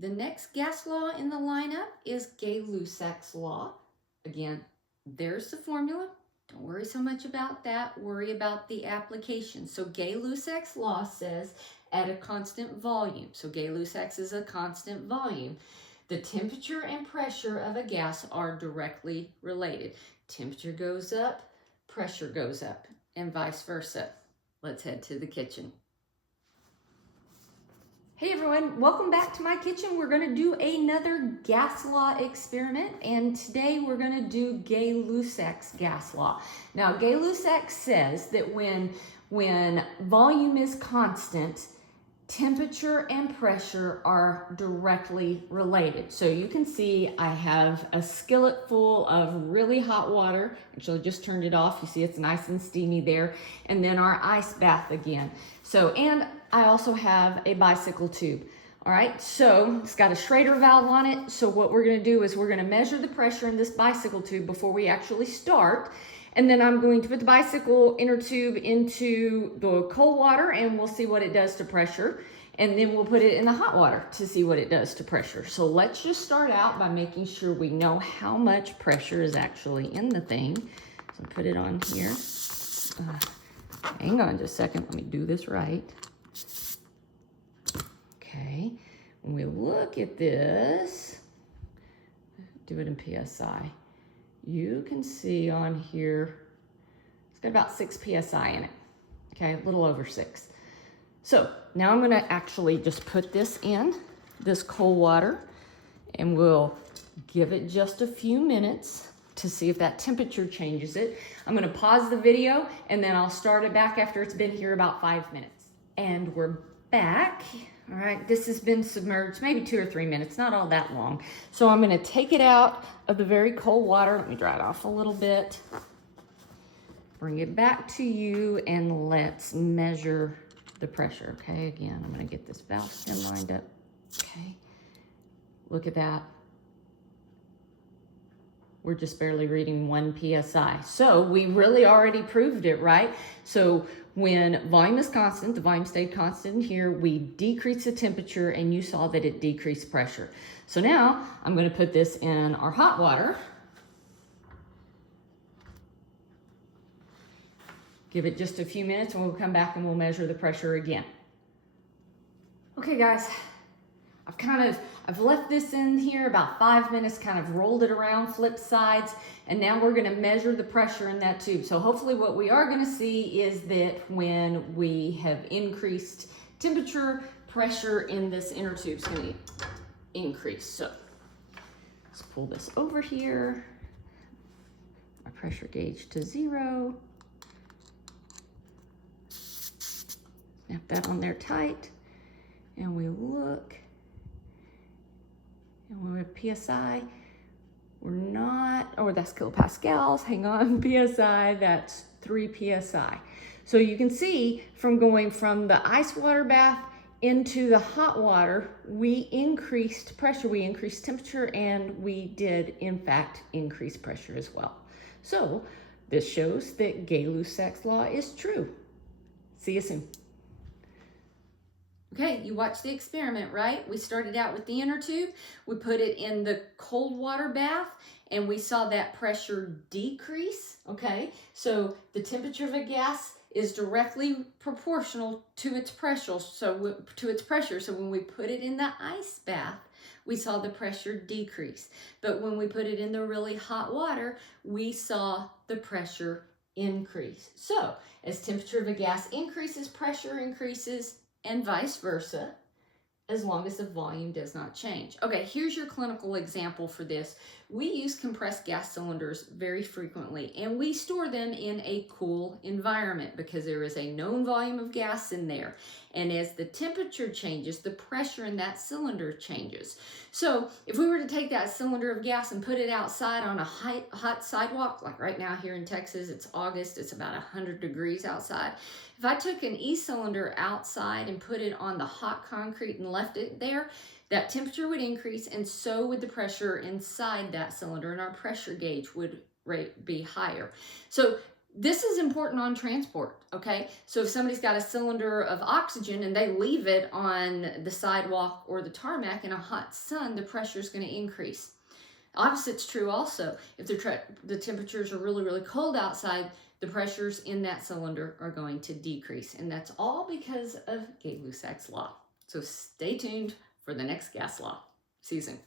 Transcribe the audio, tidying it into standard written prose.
The next gas law in the lineup is Gay-Lussac's law. Again, there's the formula. Don't worry so much about that. Worry about the application. So Gay-Lussac's law says at a constant volume. So Gay-Lussac's is a constant volume. The temperature and pressure of a gas are directly related. Temperature goes up, pressure goes up, and vice versa. Let's head to the kitchen. Hey everyone, welcome back to my kitchen. We're going to do another gas law experiment, and today we're going to do Gay-Lussac's gas law. Now, Gay-Lussac says that when volume is constant, temperature and pressure are directly related. So you can see I have a skillet full of really hot water. Actually, I just turned it off. You see it's nice and steamy there. And then our ice bath again. So, and I also have a bicycle tube. All right, so it's got a Schrader valve on it. So what we're gonna do is we're gonna measure the pressure in this bicycle tube before we actually start. And then I'm going to put the bicycle inner tube into the cold water and we'll see what it does to pressure. And then we'll put it in the hot water to see what it does to pressure. So let's just start out by making sure we know how much pressure is actually in the thing. So put it on here. Hang on just a second, let me do this right. Okay, when we look at this, do it in PSI. You can see on here, it's got about 6 PSI in it. Okay, a little over 6. So now I'm gonna actually just put this in this cold water and we'll give it just a few minutes to see if that temperature changes it. I'm gonna pause the video and then I'll start it back after it's been here about 5 minutes. And we're back. All right, this has been submerged maybe 2 or 3 minutes, not all that long. So I'm gonna take it out of the very cold water. Let me dry it off a little bit. Bring it back to you and let's measure the pressure, okay? Again, I'm gonna get this valve stem lined up, okay? Look at that. We're just barely reading 1 PSI. So we really already proved it, right? So when volume is constant, the volume stayed constant here, we decreased the temperature and you saw that it decreased pressure. So now I'm gonna put this in our hot water. Give it just a few minutes and we'll come back and we'll measure the pressure again. Okay guys, I've left this in here about 5 minutes, kind of rolled it around, flipped sides, and now we're gonna measure the pressure in that tube. So hopefully what we are gonna see is that when we have increased temperature, pressure in this inner tube is gonna increase. So let's pull this over here. Our pressure gauge to 0. Snap that on there tight, and we look. And when we have PSI, we're not, oh, that's kilopascals, hang on, PSI, that's 3 PSI. So you can see from going from the ice water bath into the hot water, we increased pressure, we increased temperature, and we did, in fact, increase pressure as well. So this shows that Gay-Lussac's law is true. See you soon. Okay, you watched the experiment, right? We started out with the inner tube. We put it in the cold water bath and we saw that pressure decrease, okay? So the temperature of a gas is directly proportional to its pressure. So when we put it in the ice bath, we saw the pressure decrease. But when we put it in the really hot water, we saw the pressure increase. So as temperature of a gas increases, pressure increases, and vice versa, as long as the volume does not change. Okay, here's your clinical example for this. We use compressed gas cylinders very frequently, and we store them in a cool environment because there is a known volume of gas in there. And as the temperature changes, the pressure in that cylinder changes. So if we were to take that cylinder of gas and put it outside on a hot sidewalk, like right now here in Texas, it's August, it's about 100 degrees outside. If I took an E-cylinder outside and put it on the hot concrete and left it there, that temperature would increase and so would the pressure inside that cylinder, and our pressure gauge would be higher. So This is important on transport, okay? So if somebody's got a cylinder of oxygen and they leave it on the sidewalk or the tarmac in a hot sun, the pressure is going to increase. Opposite's true also. If the temperatures are really, really cold outside, the pressures in that cylinder are going to decrease. And that's all because of Gay-Lussac's law. So stay tuned for the next gas law. See you soon.